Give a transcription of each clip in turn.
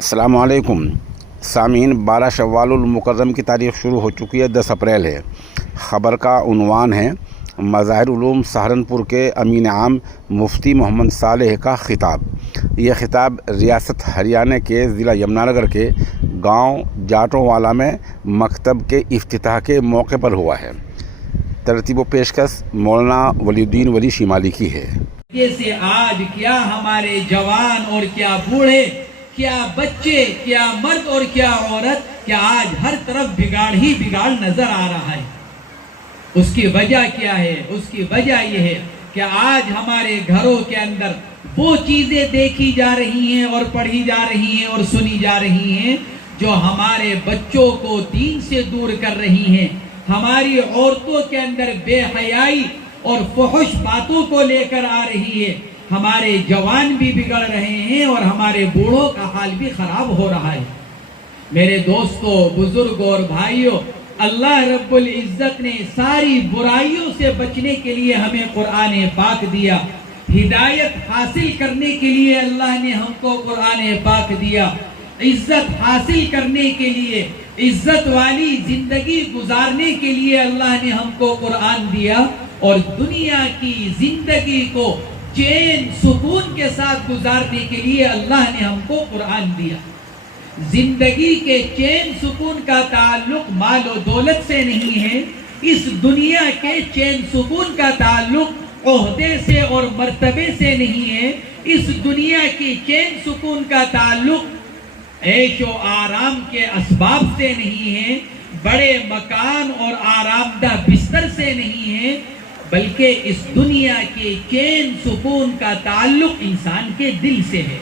السلام علیکم سامعین، 12 شوال المکرم کی تاریخ شروع ہو چکی ہے، 10 اپریل ہے۔ خبر کا عنوان ہے مظاہر علوم سہارنپور کے امین عام مفتی محمد صالح کا خطاب۔ یہ خطاب ریاست ہریانہ کے ضلع یمنا نگر کے گاؤں جاٹوں والا میں مکتب کے افتتاح کے موقع پر ہوا ہے۔ ترتیب و پیشکش مولانا ولی الدین ولی شمالی کی ہے۔ جیسے آج کیا ہمارے جوان اور کیا بوڑھے، کیا بچے، کیا مرد اور کیا عورت، کیا آج ہر طرف بگاڑ ہی بگاڑ نظر آ رہا ہے۔ اس کی وجہ کیا ہے؟ اس کی وجہ یہ ہے کہ آج ہمارے گھروں کے اندر وہ چیزیں دیکھی جا رہی ہیں اور پڑھی جا رہی ہیں اور سنی جا رہی ہیں جو ہمارے بچوں کو دین سے دور کر رہی ہیں۔ ہماری عورتوں کے اندر بے حیائی اور فحش باتوں کو لے کر آ رہی ہے۔ ہمارے جوان بھی بگڑ رہے ہیں اور ہمارے بوڑھوں کا حال بھی خراب ہو رہا ہے۔ میرے دوستوں، بزرگوں اور بھائیوں، اللہ رب العزت نے ساری برائیوں سے بچنے کے لیے ہمیں قرآن پاک دیا۔ ہدایت حاصل کرنے کے لیے اللہ نے ہم کو قرآن پاک دیا۔ عزت حاصل کرنے کے لیے، عزت والی زندگی گزارنے کے لیے اللہ نے ہم کو قرآن دیا، اور دنیا کی زندگی کو چین سکون کے ساتھ گزارنے کے لیے اللہ نے ہم کو قرآن دیا۔ زندگی کے چین سکون کا تعلق مال و دولت سے نہیں ہے، اس دنیا کے چین سکون کا تعلق عہدے سے اور مرتبے سے نہیں ہے، اس دنیا کی چین سکون کا تعلق عیش و آرام کے اسباب سے نہیں ہے، بڑے مکان اور آرامدہ بستر سے نہیں ہے، بلکہ اس دنیا کے چین سکون کا تعلق انسان کے دل سے ہے۔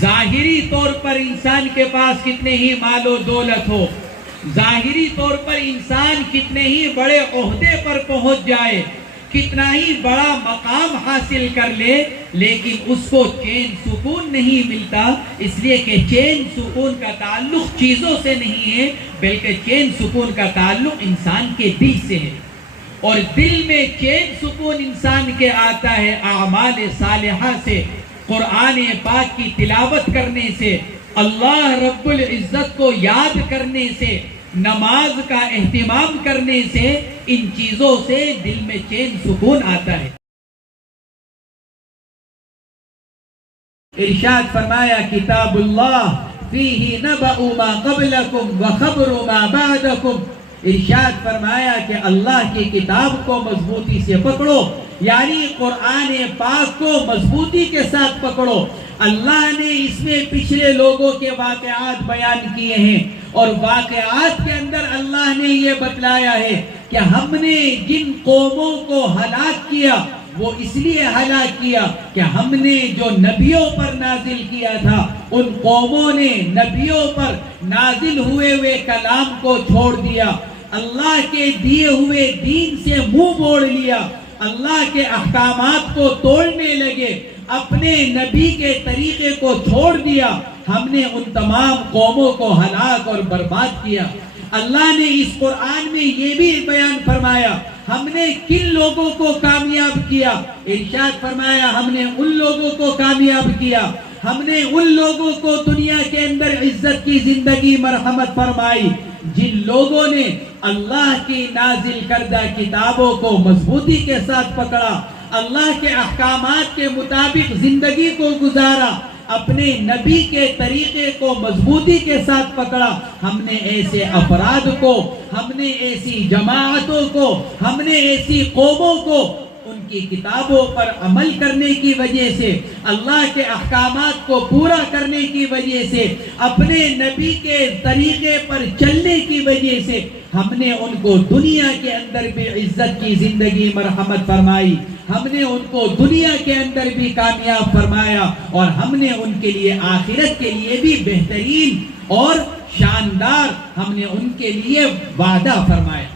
ظاہری طور پر انسان کے پاس کتنے ہی مال و دولت ہو، ظاہری طور پر انسان کتنے ہی بڑے عہدے پر پہنچ جائے، کتنا ہی بڑا مقام حاصل کر لے، لیکن اس کو چین سکون نہیں ملتا، اس لیے کہ چین سکون کا تعلق چیزوں سے نہیں ہے، بلکہ چین سکون کا تعلق انسان کے دل سے ہے۔ اور دل میں چین سکون انسان کے آتا ہے اعمال صالحہ سے، قرآن پاک کی تلاوت کرنے سے، اللہ رب العزت کو یاد کرنے سے، نماز کا اہتمام کرنے سے، ان چیزوں سے دل میں چین سکون آتا ہے۔ ارشاد فرمایا کتاب اللہ فیہ نبأ ما قبلکم وخبر ما بعدکم۔ ارشاد فرمایا کہ اللہ کی کتاب کو مضبوطی سے پکڑو، یعنی قرآن پاک کو مضبوطی کے ساتھ پکڑو۔ اللہ نے اس میں پچھلے لوگوں کے واقعات بیان کیے ہیں، اور واقعات کے اندر اللہ نے یہ بتلایا ہے کہ ہم نے جن قوموں کو ہلاک کیا وہ اس لیے ہلاک کیا کہ ہم نے جو نبیوں پر نازل کیا تھا، ان قوموں نے نبیوں پر نازل ہوئے کلام کو چھوڑ دیا، اللہ کے دیے ہوئے دین سے منہ موڑ لیا، اللہ کے احکامات کو توڑنے لگے، اپنے نبی کے طریقے کو چھوڑ دیا۔ ہم نے ان تمام قوموں کو ہلاک اور برباد کیا۔ اللہ نے اس قرآن میں یہ بھی بیان فرمایا ہم نے کن لوگوں کو کامیاب کیا۔ ارشاد فرمایا ہم نے ان لوگوں کو کامیاب کیا، ہم نے ان لوگوں کو دنیا کے اندر عزت کی زندگی مرحمت فرمائی جن لوگوں نے اللہ کی نازل کردہ کتابوں کو مضبوطی کے ساتھ پکڑا، اللہ کے احکامات کے مطابق زندگی کو گزارا، اپنے نبی کے طریقے کو مضبوطی کے ساتھ پکڑا۔ ہم نے ایسے افراد کو، ہم نے ایسی جماعتوں کو، ہم نے ایسی قوموں کو ان کی کتابوں پر عمل کرنے کی وجہ سے، اللہ کے احکامات کو پورا کرنے کی وجہ سے، اپنے نبی کے طریقے پر چلنے کی وجہ سے، ہم نے ان کو دنیا کے اندر بھی عزت کی زندگی مرحمت فرمائی، ہم نے ان کو دنیا کے اندر بھی کامیاب فرمایا، اور ہم نے ان کے لیے آخرت کے لیے بھی بہترین اور شاندار ہم نے ان کے لیے وعدہ فرمایا۔